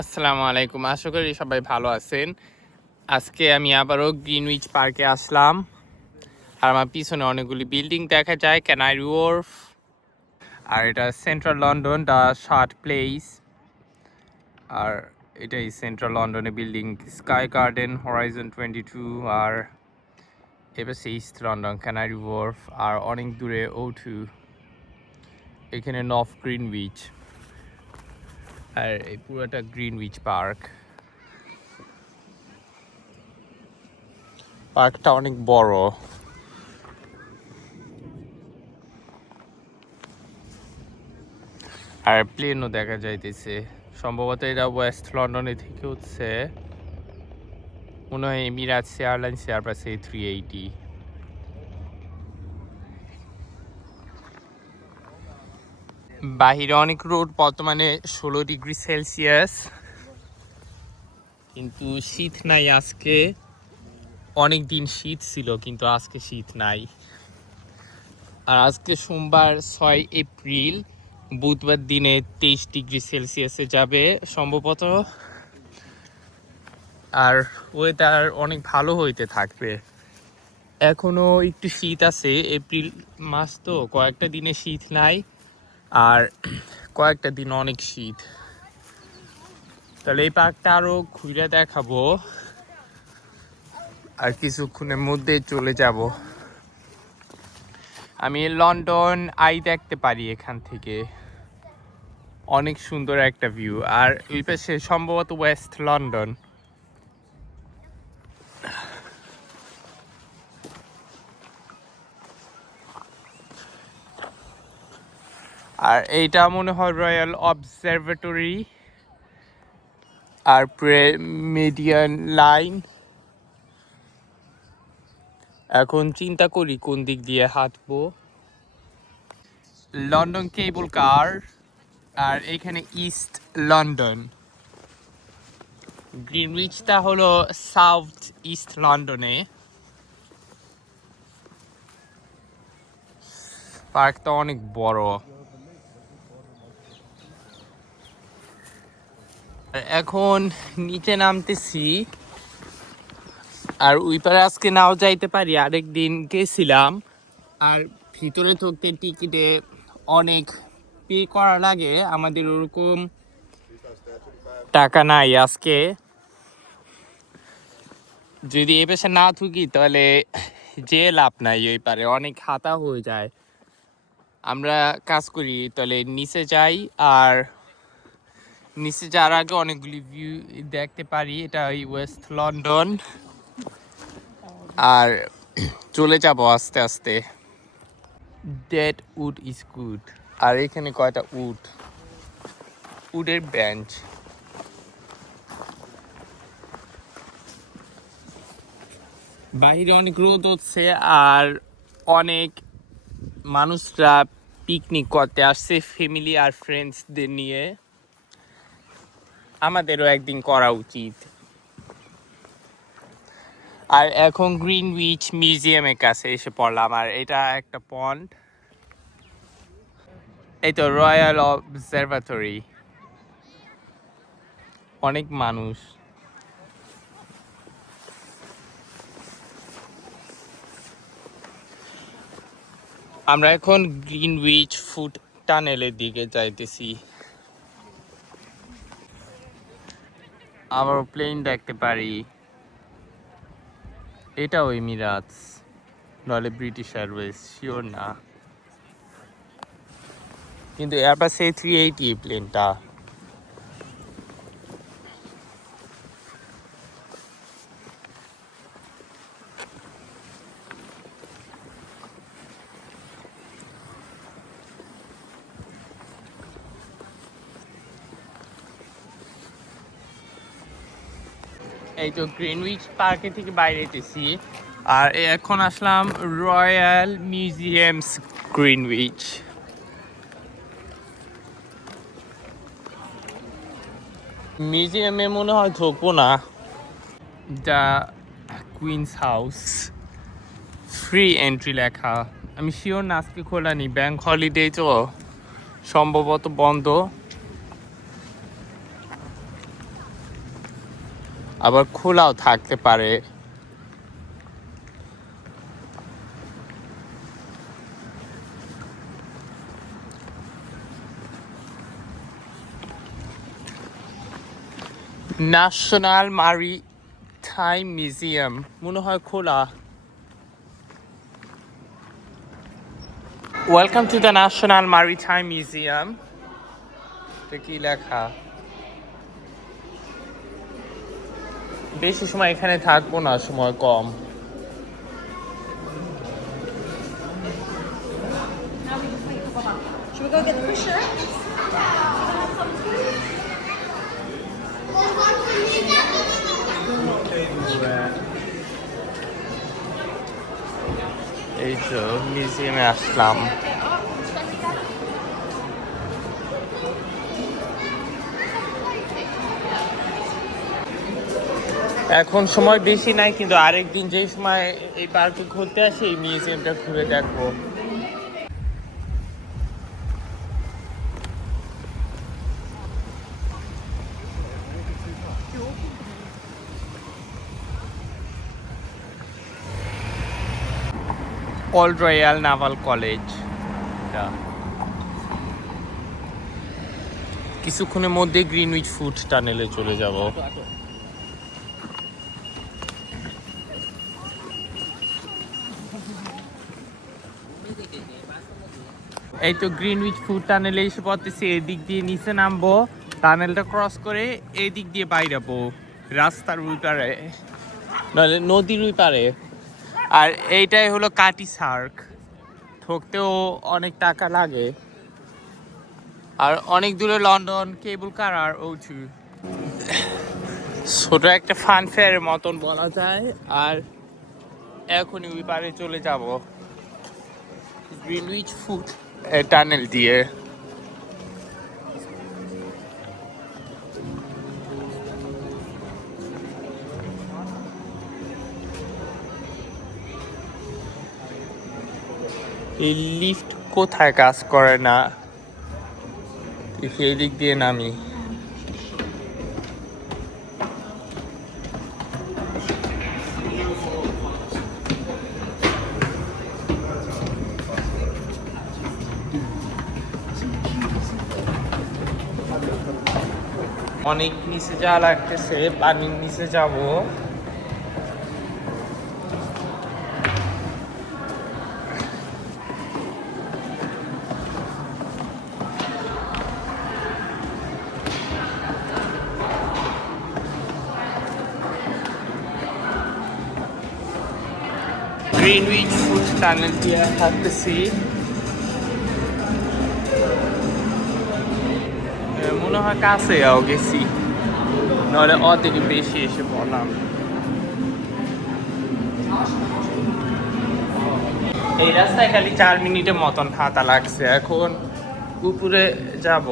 আসসালামু আলাইকুম, আশা করি সবাই ভালো আছেন। আজকে আমি আবারও গ্রিনউইচ পার্কে আসলাম। আর আমার পিছনে অনেকগুলি বিল্ডিং দেখা যায়, ক্যানারি ওয়ার্ফ। আর এটা central London the Shard place. আর এটাই সেন্ট্রাল লন্ডনের বিল্ডিং, স্কাই গার্ডেন, হরাইজন 22। আর এবার ইস্ট লন্ডন, ক্যানারি ওয়ার্ফ। আর অনেক দূরে O2, এখানে নর্থ গ্রিনউইচ। আর এই পুরোটা গ্রিনউইচ পার্ক। পার্কটা অনেক বড়। আর প্লেনও দেখা যাইতেছে, সম্ভবত এটা ওয়েস্ট লন্ডনে থেকে হচ্ছে, মনে হয় এমিরাটস এয়ারলাইন্স এয়ারবাস A380। বাহিরে অনেক রোদ, বর্তমানে 16 ডিগ্রি সেলসিয়াস, কিন্তু শীত নাই আজকে। অনেক দিন শীত ছিল, কিন্তু আজকে শীত নাই। আর আজকে সোমবার 6 এপ্রিল, বুধবার দিনে 23 ডিগ্রি সেলসিয়াসে যাবে সম্ভবত। আর ওয়েদার অনেক ভালো হইতে থাকবে। এখনো একটু শীত আছে, এপ্রিল মাস তো, কয়েকটা দিনে শীত নাই। আর কয়েকটা দিন অনেক শীত। তাহলে এই পার্কটা আরো ঘুরে দেখাবো, আর কিছুক্ষণের মধ্যে চলে যাব। আমি লন্ডন আই দেখতে পারি এখান থেকে, অনেক সুন্দর একটা ভিউ। আর ওই পাশে সম্ভবত ওয়েস্ট লন্ডন। আর এইটা মনে হয় রয়্যাল অবজারভেটরি আর মেডিয়ান লাইন। এখন চিন্তা করি কোন দিক দিয়ে হাঁটবো। লন্ডন কেবল কার। আর এখানে ইস্ট লন্ডন। গ্রিনউইচটা হলো সাউথ ইস্ট লন্ডনে। পার্কটা অনেক বড়। এখন নিচে নামতেছি। আর ওই পারে আজকে নাও যাইতে পারি, আরেকদিন গেছিলাম। আর ভিতরে ঢুকতে টিকিটে অনেক পে করা লাগে, আমাদের ওরকম টাকা নাই আজকে। যদি এ পেশে না ঢুকি তাহলে যে লাভ নাই, ওই পারে অনেক হাতা হয়ে যায়। আমরা কাজ করি তাহলে নিচে যাই, আর নিচে যাওয়ার আগে অনেকগুলি ভিউ দেখতে পারি। এটা ওই ওয়েস্ট লন্ডন। আর চলে যাব আস্তে আস্তে। Dead wood is good. আর এখানে কয়টা উডের বেঞ্চ। বাইরে অনেক রোদ হচ্ছে, আর অনেক মানুষরা পিকনিক করতে আসছে ফ্যামিলি আর ফ্রেন্ডসদের নিয়ে। আমাদেরও একদিন করা উচিত। আর এখন গ্রিনউইচ মিউজিয়ামের কাছে এসে পড়লাম। আর এটা একটা পন্ড। এই তো রয়্যাল অবজারভেটরি। অনেক মানুষ। আমরা এখন গ্রিনউইচ ফুড টানেলের দিকে যাইতেছি। আবার প্লেন দেখতে পারি। এটাও এমিরাটস, নইলে ব্রিটিশ এয়ারওয়েজ, শিওর না। কিন্তু এয়ারবাস A380 প্লেনটা। এই তো গ্রিনউইচ পার্কে থেকে বাইরে এসেছি। আর এখন আসলাম রয়্যাল মিউজিয়ামস গ্রিনউইচ। মিউজিয়ামে মনে হয় ঢুকবো না। The queen's house, free entry লেখা। আমি শিওর না আজকে খোলা নি, ব্যাংক হলিডে তো সম্ভবত বন্ধ। আবার খোলাও থাকতে পারে। ন্যাশনাল মারিটাইম মিউজিয়াম মনে হয় খোলা। Welcome to the National Maritime Museum. এটা কি লেখা? বেশি সময় এখানে থাকবো না, সময় কম। Should we go get the shirt? এই তো মিউজিয়ামে আসলাম। এখন সময় বেশি নাই, কিন্তু আরেকদিন যে সময় এই পার্কে ঘুরতে আসি এই মিউজিয়ামটা ঘুরে দেখবো। Old royal naval college. কিছুক্ষণের মধ্যে গ্রিনউইচ ফুড টানেলে চলে যাব। এই তো গ্রিনউইচ ফুড টানেলে এসে পড়তেছি। এদিক দিয়ে নিচে নামবো, টানেলটা ক্রস করে এই দিক দিয়ে বাইরাবো রাস্তার ওই পারে, নাহলে নদীর ওই পারে। আর এইটাই হলো কাটি সার্ক। ঢুকতেও অনেক টাকা লাগে। আর অনেক দূরে লন্ডন কেবল কার আর ওঠু। ছোট একটা ফান ফেয়ারের মতন বলা যায়। আর এখনই ওই পারে চলে যাব গ্রিনউইচ ফুড টানেল দিয়ে। এই লিফট কোথায় কাজ করে না, সেই দিক দিয়ে নামি। অনেক নিচে যাওয়া লাগতেছে, পানির নিচে যাব। গ্রিনউইচ ফুড টানেল দিয়ে হাঁটতেছি। মনে হয় কাছে গেছি, নাহলে অতই বেশি এসে পড়লাম। এই রাস্তায় খালি 4 মিনিটের মতন হাঁটা লাগছে। এখন উপরে যাব,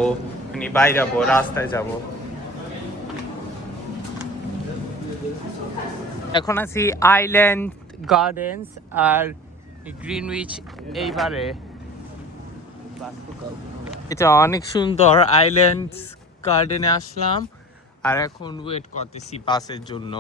মানে বাইরাবো, রাস্তায় যাব। এখন আছি আইল্যান্ড গার্ডেন্স আর গ্রিনউইচ এইবারে। এটা অনেক সুন্দর। আইল্যান্ড গার্ডেনে আসলাম আর এখন ওয়েট করতেছি বাসের জন্য।